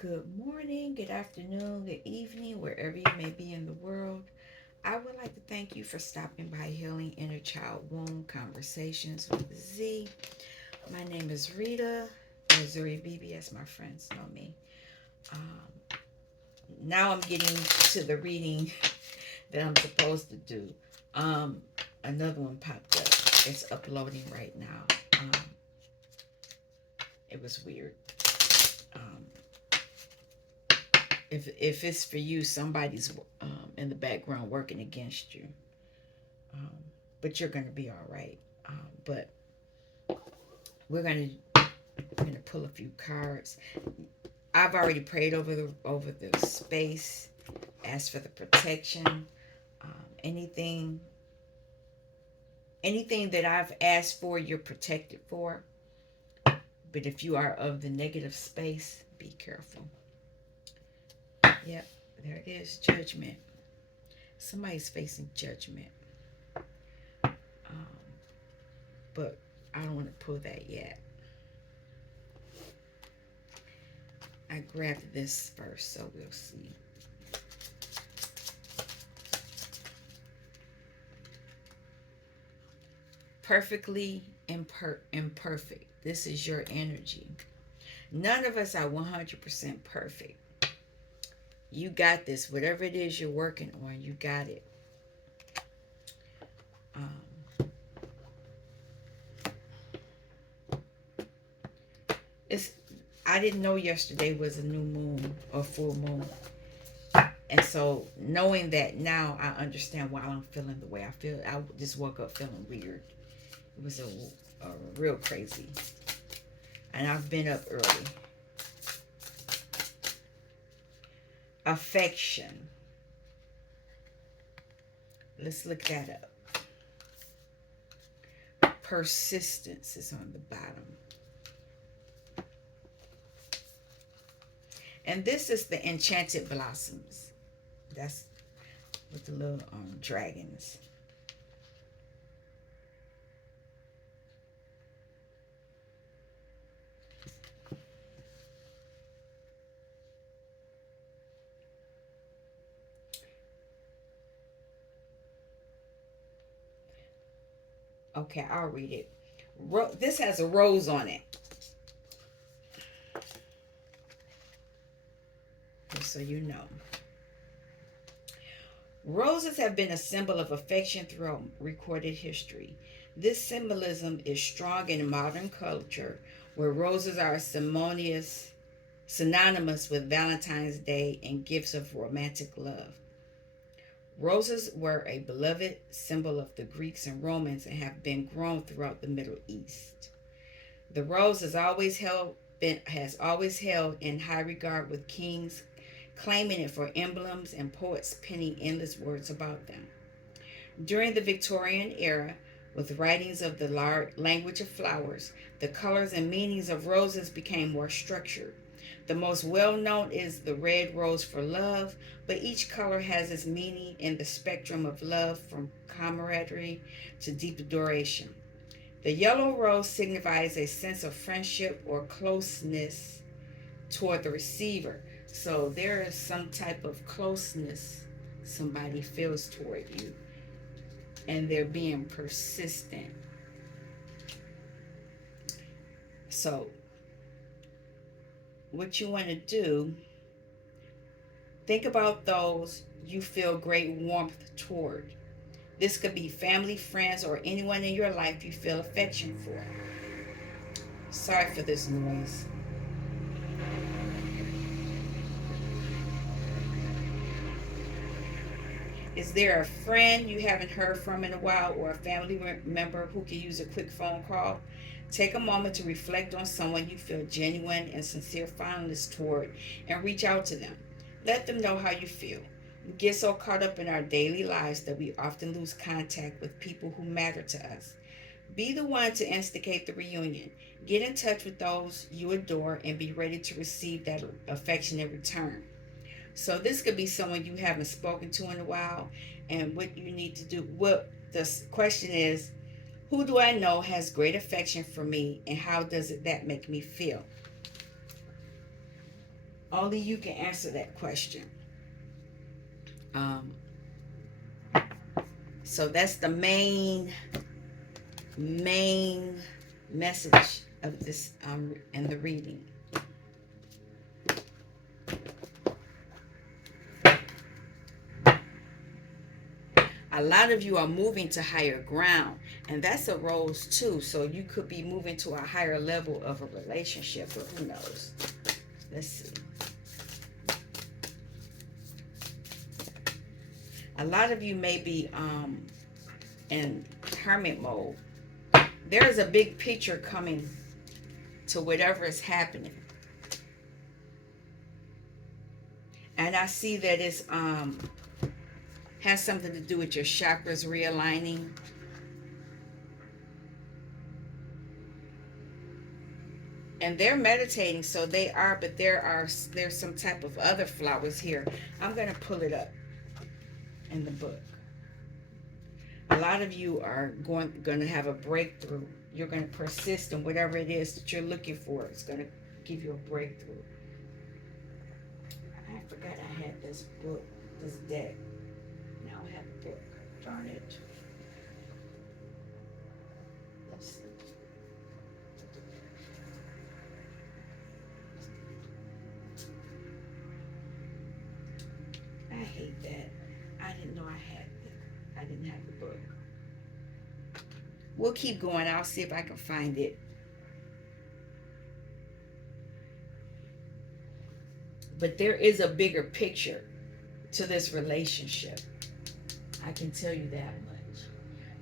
Good morning, good afternoon, good evening, wherever you may be in the world. I would like to thank you for stopping by Healing Inner Child Womb Conversations with Z. My name is Rita, or Zuri BB, as my friends know me. Um, Now I'm getting to the reading that I'm supposed to do. Um, Another one popped up. It's uploading right now. Um, it was weird. Um, if it's for you, somebody's in the background working against you. Um, but you're gonna be all right. But we're gonna pull a few cards. I've already prayed over the space, asked for the protection. Anything anything that I've asked for, you're protected for. But if you are of the negative space, be careful. Yep, there it is. Judgment. Somebody's facing judgment. Um, but I don't want to pull that yet. I grabbed this first, so we'll see. Perfectly imperfect. This is your energy. None of us are 100% perfect. You got this. Whatever it is you're working on, you got it. Um, it's. I didn't know yesterday was a new moon or full moon, and so knowing that now, I understand why I'm feeling the way I feel. I just woke up feeling weird. It was a real crazy, and I've been up early. Affection. Let's look that up. Persistence is on the bottom. And this is the enchanted blossoms. That's with the little dragons. Okay, I'll read it. This has a rose on it. Just so you know. Roses have been a symbol of affection throughout recorded history. This symbolism is strong in modern culture, where roses are synonymous with Valentine's Day and gifts of romantic love. Roses were a beloved symbol of the Greeks and Romans and have been grown throughout the Middle East. The rose has always held in high regard with kings, claiming it for emblems and poets penning endless words about them. During the Victorian era, with writings of the language of flowers, the colors and meanings of roses became more structured. The most well known is the red rose for love, but each color has its meaning in the spectrum of love from camaraderie to deep adoration. The yellow rose signifies a sense of friendship or closeness toward the receiver. So there is some type of closeness somebody feels toward you, and they're being persistent. So, what you want to do, think about those you feel great warmth toward. This could be family, friends, or anyone in your life you feel affection for. Sorry for this noise. Is there a friend you haven't heard from in a while or a family member who could use a quick phone call? Take a moment to reflect on someone you feel genuine and sincere fondness toward and reach out to them. Let them know how you feel. We get so caught up in our daily lives that we often lose contact with people who matter to us. Be the one to instigate the reunion. Get in touch with those you adore and be ready to receive that affection in return. So this could be someone you haven't spoken to in a while, and what you need to do. What the question is, who do I know has great affection for me, and how does that make me feel? Only you can answer that question. Um, so that's the main message of this in the reading. A lot of you are moving to higher ground, and that's a rose too. So you could be moving to a higher level of a relationship, or who knows. Let's see. A lot of you may be in hermit mode. There is a big picture coming to whatever is happening. And I see that it's has something to do with your chakras realigning. And they're meditating, so they are, but there's some type of other flowers here. I'm going to pull it up in the book. A lot of you are going to have a breakthrough. You're going to persist in whatever it is that you're looking for. It's going to give you a breakthrough. I forgot I had this book, this deck. Now I have a book. Darn it. Let's see. I hate that. I didn't know I didn't have the book. We'll keep going. I'll see if I can find it. But there is a bigger picture to this relationship. I can tell you that much.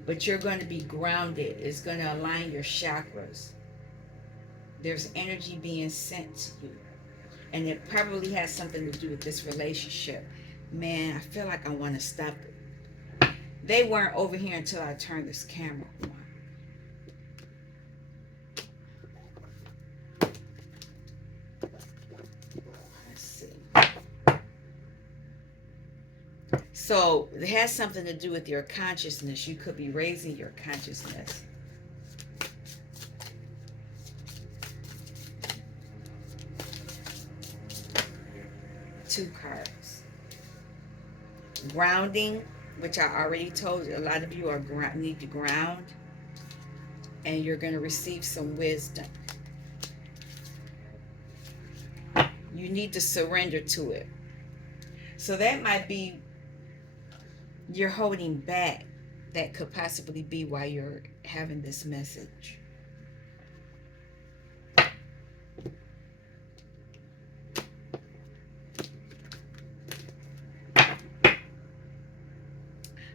But you're going to be grounded. It's going to align your chakras. There's energy being sent to you. And it probably has something to do with this relationship. Man, I feel like I want to stop it. They weren't over here until I turned this camera on. Let's see. So it has something to do with your consciousness. You could be raising your consciousness. Two cards. Grounding, which I already told you, a lot of you are need to ground, and you're going to receive some wisdom. You need to surrender to it. So that might be you're holding back. That could possibly be why you're having this message.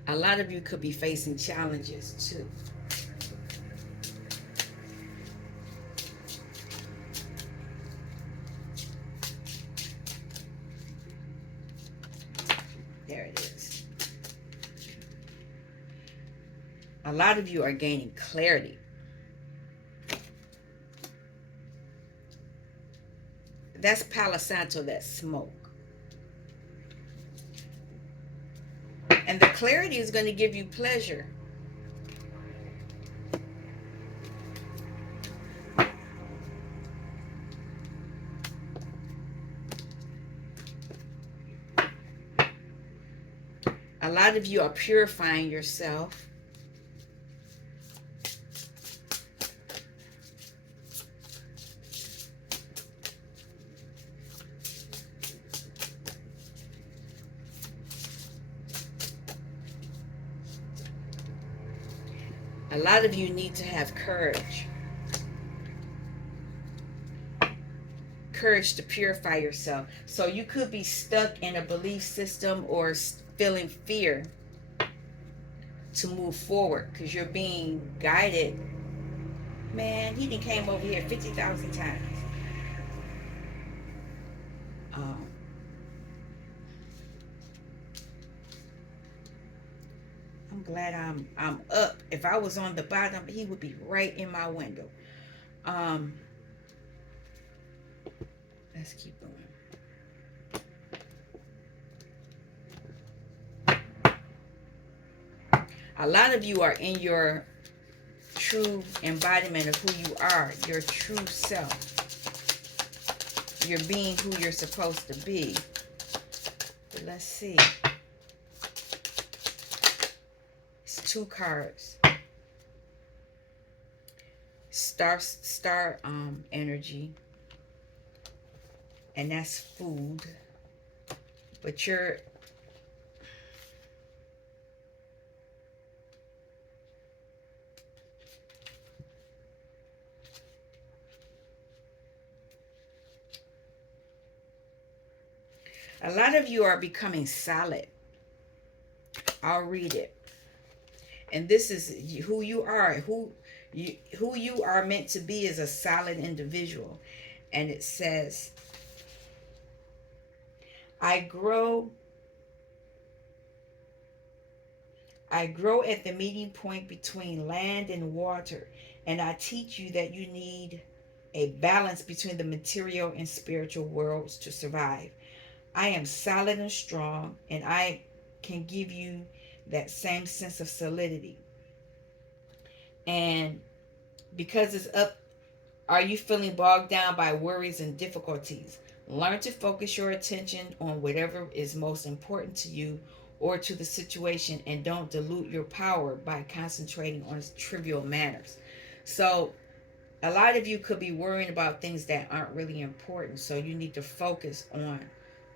A lot of you could be facing challenges too. There it is. A lot of you are gaining clarity. That's Palo Santo, that smoke. And the clarity is going to give you pleasure. A lot of you are purifying yourself. A lot of you need to have courage. Courage to purify yourself. So you could be stuck in a belief system or feeling fear to move forward because you're being guided. Man, he done came over here 50,000 times. I'm glad I'm up. If I was on the bottom, he would be right in my window. Let's keep going. A lot of you are in your true embodiment of who you are, your true self. you're being who you're supposed to be. But let's see. It's two cards. Star energy, and that's food. But you're a lot of you are becoming solid. I'll read it. And this is who you are. Who you are meant to be is a solid individual. And it says, I grow I grow at the meeting point between land and water, and I teach you that you need a balance between the material and spiritual worlds to survive. I am solid and strong, and I can give you that same sense of solidity. And because it's up, are you feeling bogged down by worries and difficulties? Learn to focus your attention on whatever is most important to you or to the situation, and don't dilute your power by concentrating on trivial matters. So, a lot of you could be worrying about things that aren't really important. So, you need to focus on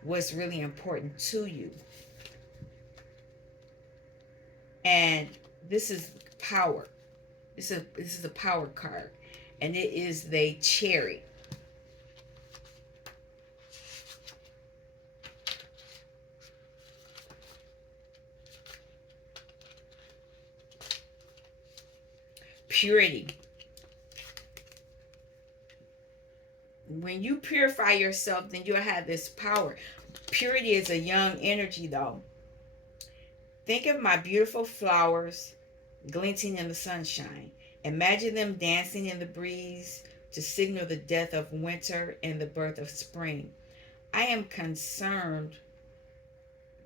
what's really important to you. And this is power. This is a power card, and it is the cherry. Purity. When you purify yourself, then you'll have this power. Purity is a young energy, though. Think of my beautiful flowers glinting in the sunshine. Imagine them dancing in the breeze to signal the death of winter and the birth of spring. I am concerned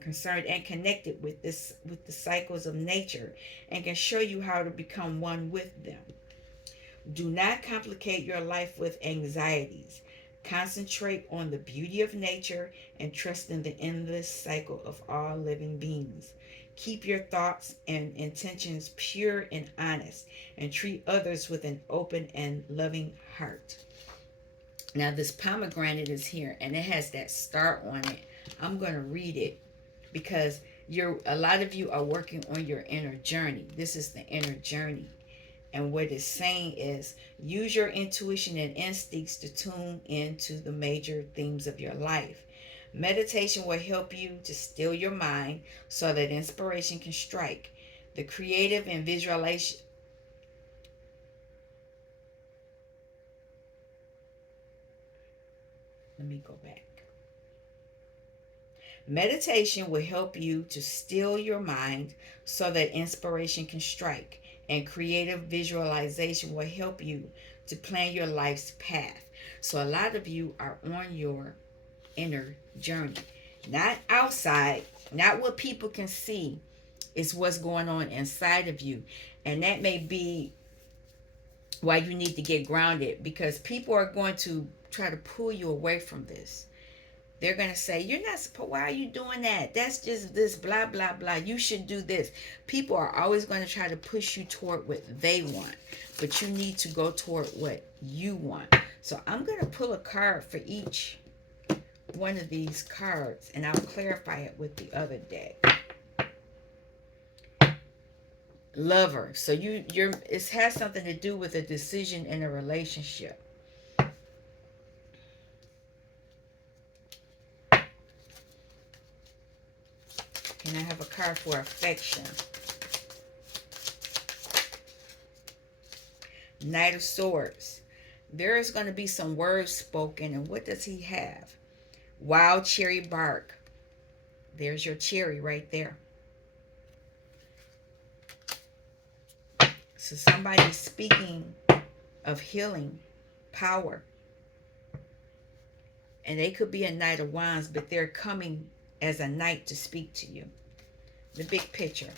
and connected with the cycles of nature, and can show you how to become one with them. Do not complicate your life with anxieties. Concentrate on the beauty of nature and trust in the endless cycle of all living beings. Keep your thoughts and intentions pure and honest, and treat others with an open and loving heart. Now, this pomegranate is here, and it has that star on it. I'm going to read it because a lot of you are working on your inner journey. This is the inner journey. And what it's saying is, use your intuition and instincts to tune into the major themes of your life. Meditation will help you to still your mind so that inspiration can strike. The creative and visualization. Let me go back. Meditation will help you to still your mind so that inspiration can strike. And creative visualization will help you to plan your life's path. So a lot of you are on your inner journey. Not outside, not what people can see. It's what's going on inside of you. And that may be why you need to get grounded, because people are going to try to pull you away from this. They're going to say, you're not supposed, why are you doing that? That's just this, blah, blah, blah. You should do this. People are always going to try to push you toward what they want, but you need to go toward what you want. So I'm going to pull a card for each one of these cards, and I'll clarify it with the other deck. Lover. So it has something to do with a decision in a relationship. Can I have a card for affection? Knight of Swords. There is going to be some words spoken. And what does he have? Wild cherry bark. There's your cherry right there. So somebody's speaking of healing, power. And they could be a Knight of Wands, but they're coming as a knight to speak to you. The big picture.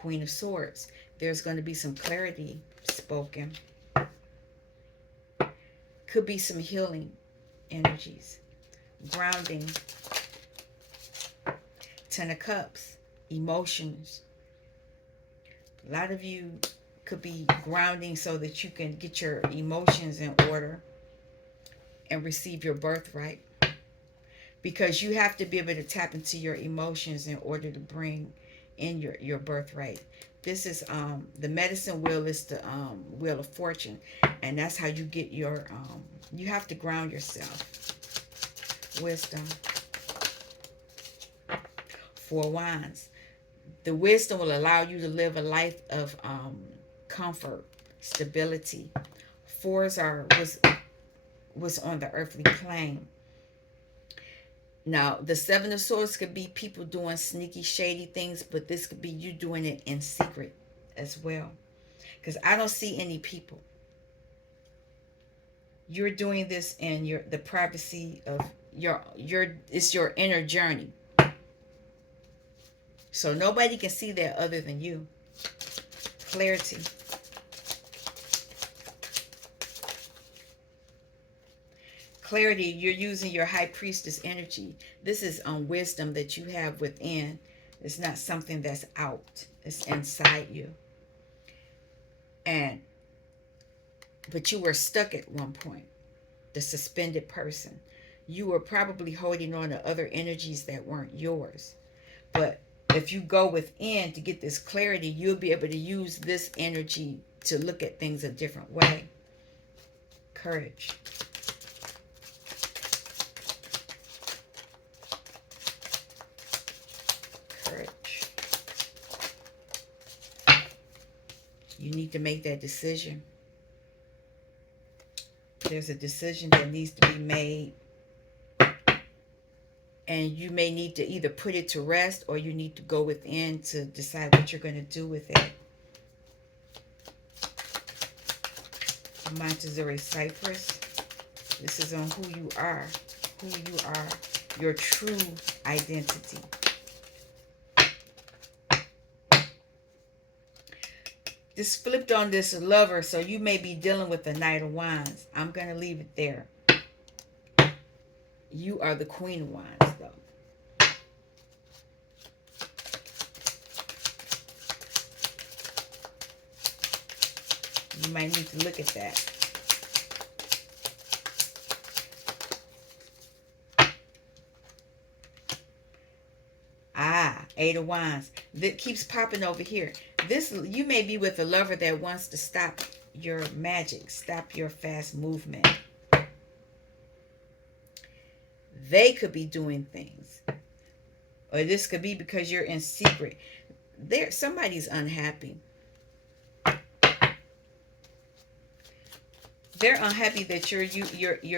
Queen of Swords. There's going to be some clarity spoken. Could be some healing energies. Grounding. Ten of Cups. Emotions. A lot of you could be grounding so that you can get your emotions in order and receive your birthright. Because you have to be able to tap into your emotions in order to bring in your birthright. This is the medicine wheel is the wheel of fortune, and that's how you get your you have to ground yourself. Wisdom. Four Wands. The wisdom will allow you to live a life of comfort, stability. Fours was on the earthly plane. Now, the Seven of Swords could be people doing sneaky, shady things, but this could be you doing it in secret as well. Because I don't see any people. You're doing this in the privacy of it's your inner journey. So nobody can see that other than you. Clarity. Clarity, you're using your high priestess energy. This is wisdom that you have within. It's not something that's out. It's inside you. But you were stuck at one point. The suspended person. You were probably holding on to other energies that weren't yours. But if you go within to get this clarity, you'll be able to use this energy to look at things a different way. Courage. Courage. You need to make that decision. There's a decision that needs to be made. And you may need to either put it to rest or you need to go within to decide what you're going to do with it. Montezori Cypress. This is on who you are. Who you are. Your true identity. This flipped on this lover, so you may be dealing with the Knight of Wands. I'm going to leave it there. You are the Queen of Wands, though. You might need to look at that. Eight of Wands. That keeps popping over here. You may be with a lover that wants to stop your magic, stop your fast movement. They could be doing things. Or this could be because you're in secret. Somebody's unhappy. They're unhappy that you're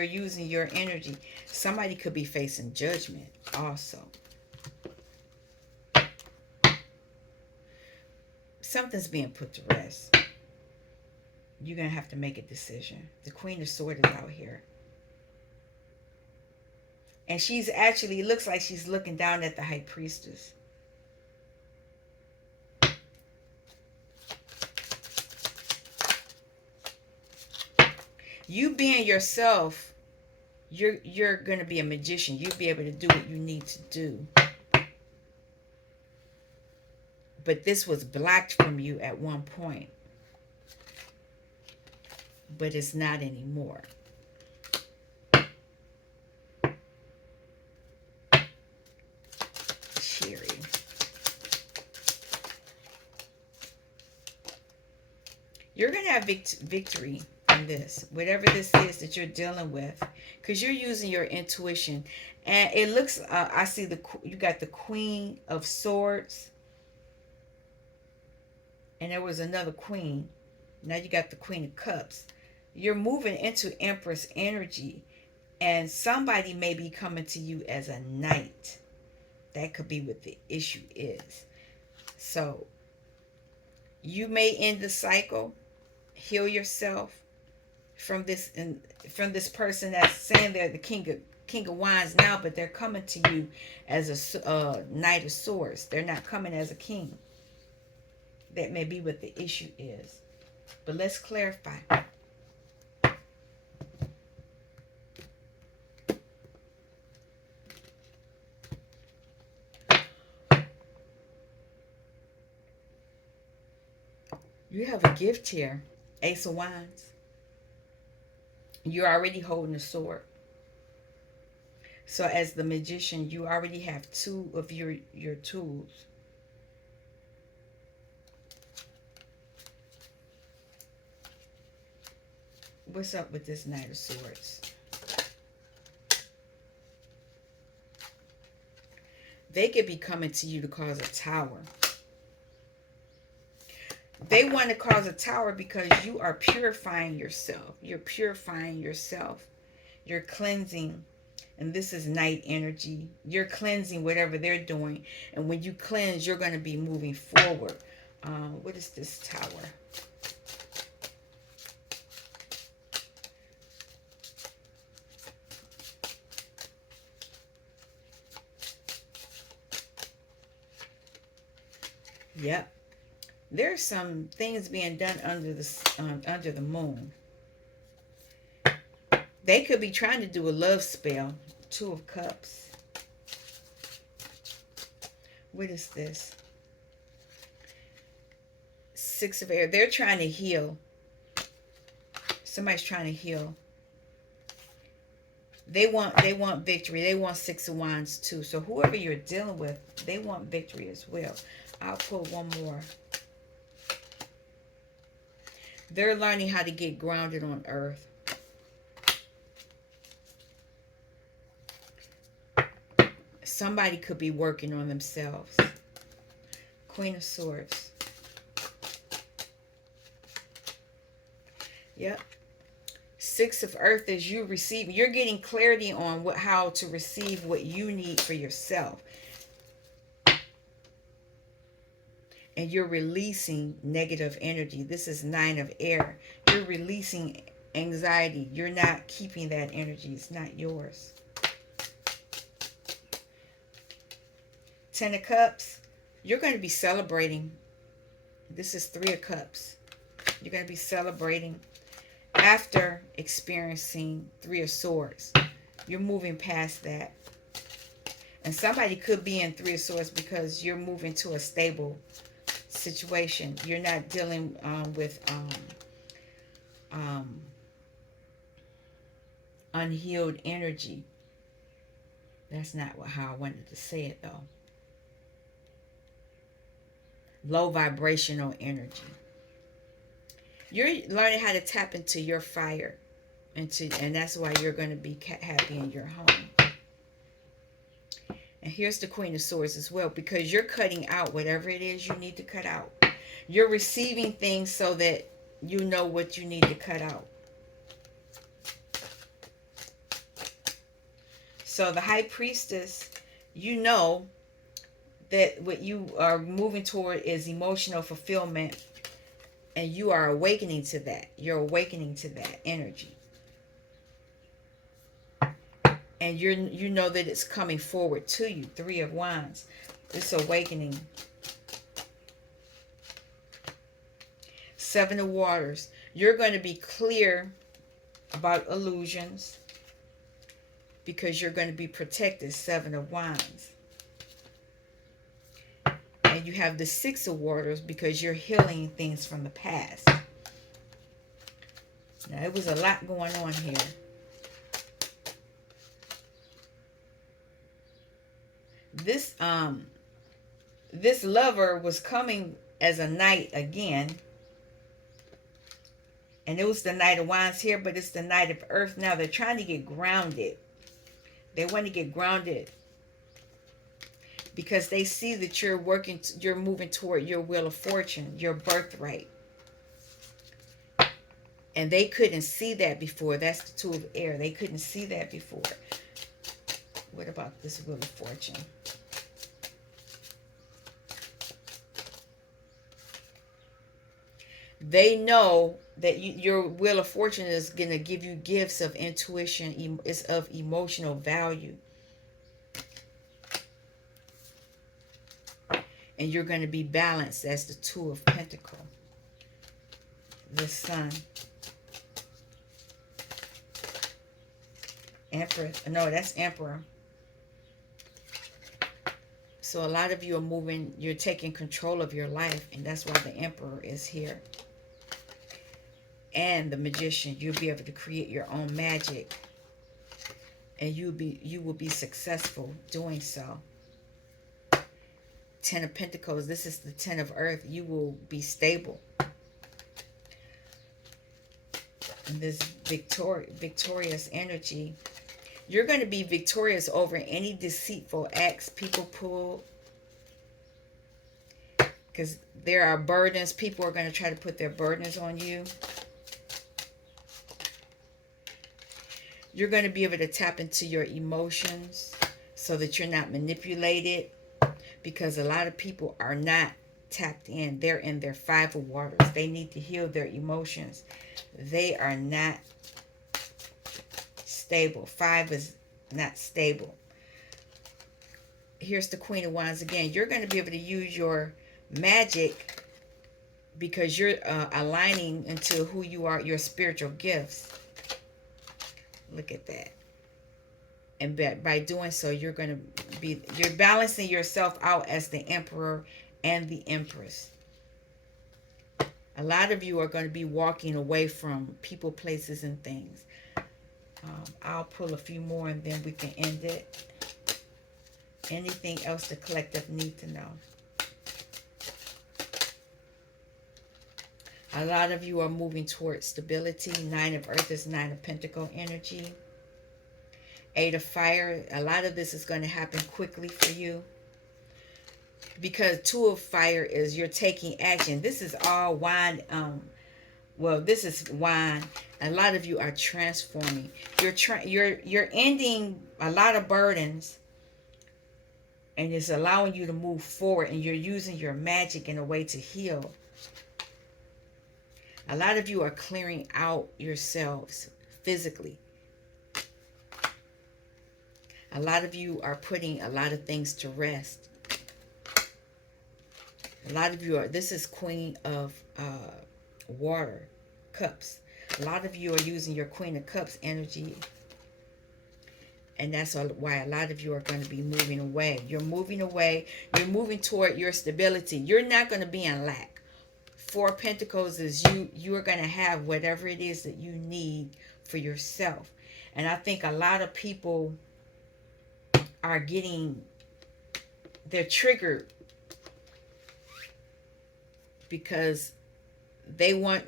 using your energy. Somebody could be facing judgment also. Something's being put to rest. You're going to have to make a decision. The Queen of Swords is out here. And she's actually, it looks like she's looking down at the High Priestess. You being yourself, you're going to be a magician. You'll be able to do what you need to do. But this was blocked from you at one point. But it's not anymore. Sherry. You're going to have victory in this. Whatever this is that you're dealing with. Because you're using your intuition. And it looks, I see you got the Queen of Swords. And there was another queen. Now you got the Queen of Cups. You're moving into Empress energy. And somebody may be coming to you as a knight. That could be what the issue is. So, you may end the cycle. Heal yourself from this person that's saying they're the King of Wands now. But they're coming to you as a Knight of Swords. They're not coming as a king. That may be what the issue is. But let's clarify. You have a gift here. Ace of Wands. You're already holding a sword. So as the magician, you already have two of your tools. What's up with this Knight of Swords? They could be coming to you to cause a tower. They want to cause a tower because you are purifying yourself. You're purifying yourself. You're cleansing. And this is night energy. You're cleansing whatever they're doing. And when you cleanse, you're going to be moving forward. What is this tower? Yep. There's some things being done under the moon. They could be trying to do a love spell. Two of Cups. What is this? Six of Air. They're trying to heal. Somebody's trying to heal. They want victory. They want Six of Wands too. So whoever you're dealing with, they want victory as well. I'll pull one more. They're learning how to get grounded on earth. Somebody could be working on themselves. Queen of Swords. Yep. Six of Earth is you receive. You're getting clarity on how to receive what you need for yourself. And you're releasing negative energy. This is Nine of Air. You're releasing anxiety. You're not keeping that energy. It's not yours. Ten of Cups. You're going to be celebrating. This is Three of Cups. You're going to be celebrating after experiencing Three of Swords. You're moving past that. And somebody could be in Three of Swords because you're moving to a stable situation. You're not dealing with unhealed energy. That's not how I wanted to say it though. Low vibrational energy. You're learning how to tap into your fire, and that's why you're going to be happy in your home. And here's the Queen of Swords as well, because you're cutting out whatever it is you need to cut out. You're receiving things so that you know what you need to cut out. So the High Priestess, you know that what you are moving toward is emotional fulfillment, and you are awakening to that. You're awakening to that energy. And you know that it's coming forward to you. Three of Wands. It's awakening. Seven of Waters. You're going to be clear about illusions because you're going to be protected. Seven of Wands. And you have the Six of Waters because you're healing things from the past. Now, it was a lot going on here. This lover was coming as a knight again. And it was the Knight of Wands here, but it's the Knight of Earth now. They're trying to get grounded. They want to get grounded because they see that you're moving toward your wheel of fortune, your birthright. And they couldn't see that before. That's the Two of Air. They couldn't see that before. What about this wheel of fortune? They know that your wheel of fortune is going to give you gifts of intuition. It's of emotional value. And you're going to be balanced. That's the Two of Pentacles. The Sun. Empress. No, that's Emperor. So a lot of you are moving. You're taking control of your life. And that's why the Emperor is here. and the magician. You'll be able to create your own magic, and you will be successful doing so. Ten of Pentacles. This is the Ten of Earth. You will be stable. And this victorious energy. You're going to be victorious over any deceitful acts people pull. Because there are burdens. People are going to try to put their burdens on you. You're going to be able to tap into your emotions so that you're not manipulated. Because a lot of people are not tapped in. They're in their 5 of waters. They need to heal their emotions. They are not stable. 5 is not stable. Here's the Queen of Wands again. You're going to be able to use your magic because you're aligning into who you are, your spiritual gifts. Look at that. And by doing so, you're balancing yourself out as the Emperor and the Empress. A lot of you are going to be walking away from people, places, and things. I'll pull a few more and then we can end it. Anything else the collective need to know? A lot of you are moving towards stability. 9 of Earth is 9 of Pentacle energy. 8 of Fire. A lot of this is going to happen quickly for you. Because 2 of Fire is you're taking action. This is all wine. Well, this is wine. A lot of you are transforming. You're ending a lot of burdens. And it's allowing you to move forward. And you're using your magic in a way to heal. A lot of you are clearing out yourselves physically. A lot of you are putting a lot of things to rest. A lot of you are, this is Queen of Water, Cups. A lot of you are using your Queen of Cups energy. And that's why a lot of you are going to be moving away. You're moving away. You're moving toward your stability. You're not going to be in lack. 4 of Pentacles is you are going to have whatever it is that you need for yourself. And I think a lot of people are they're triggered because they want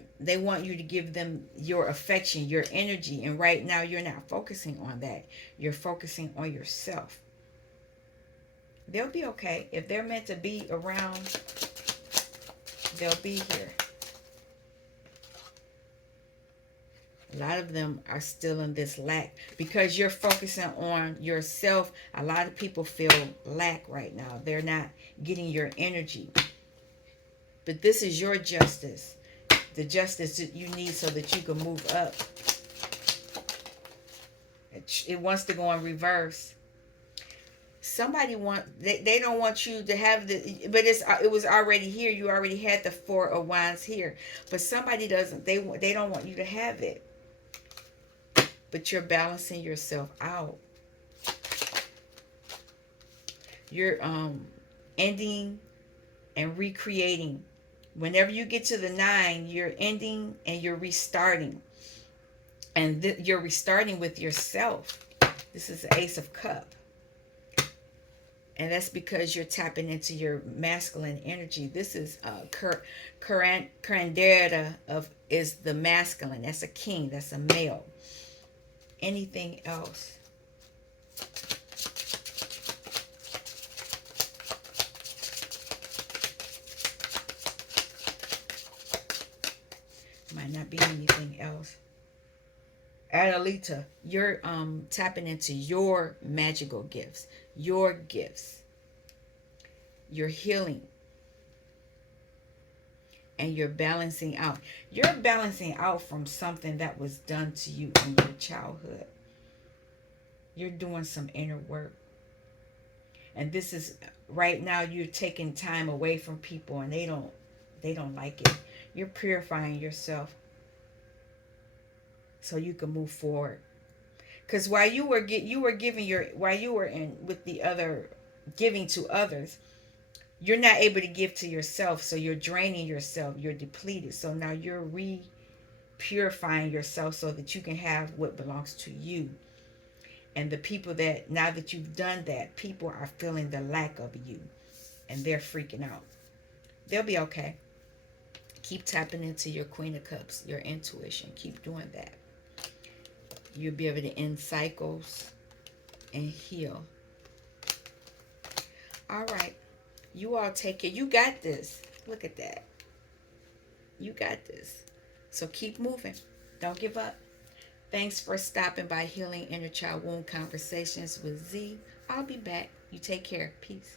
you to give them your affection, your energy, and right now you're not focusing on that. You're focusing on yourself. They'll be okay. If they're meant to be around, they'll be here. A lot of them are still in this lack because you're focusing on yourself. A lot of people feel lack right now. They're not getting your energy. But this is your justice. The justice that you need so that you can move up. It wants to go in reverse. Somebody they don't want you to have but it was already here. You already had the 4 of Wands here. But somebody doesn't. They don't want you to have it. But you're balancing yourself out. You're ending and recreating. Whenever you get to the 9, you're ending and you're restarting. And you're restarting with yourself. This is the Ace of Cups. And that's because you're tapping into your masculine energy. This is Curandera is the masculine. That's a king. That's a male. Anything else? Might not be anything else. Adelita, you're tapping into your magical gifts. Your gifts. You're healing. And you're balancing out. You're balancing out from something that was done to you in your childhood. You're doing some inner work. And this is, right now, you're taking time away from people and they don't like it. You're purifying yourself so you can move forward. Because while you were giving to others, you're not able to give to yourself, so you're draining yourself. You're depleted. So now you're purifying yourself so that you can have what belongs to you. And the people that, now that you've done that, people are feeling the lack of you and they're freaking out. They'll be okay. Keep tapping into your Queen of Cups, your intuition. Keep doing that. You'll be able to end cycles and heal. All right. You all take care. You got this. Look at that. You got this. So keep moving. Don't give up. Thanks for stopping by Healing Inner Child Wound Conversations with Z. I'll be back. You take care. Peace.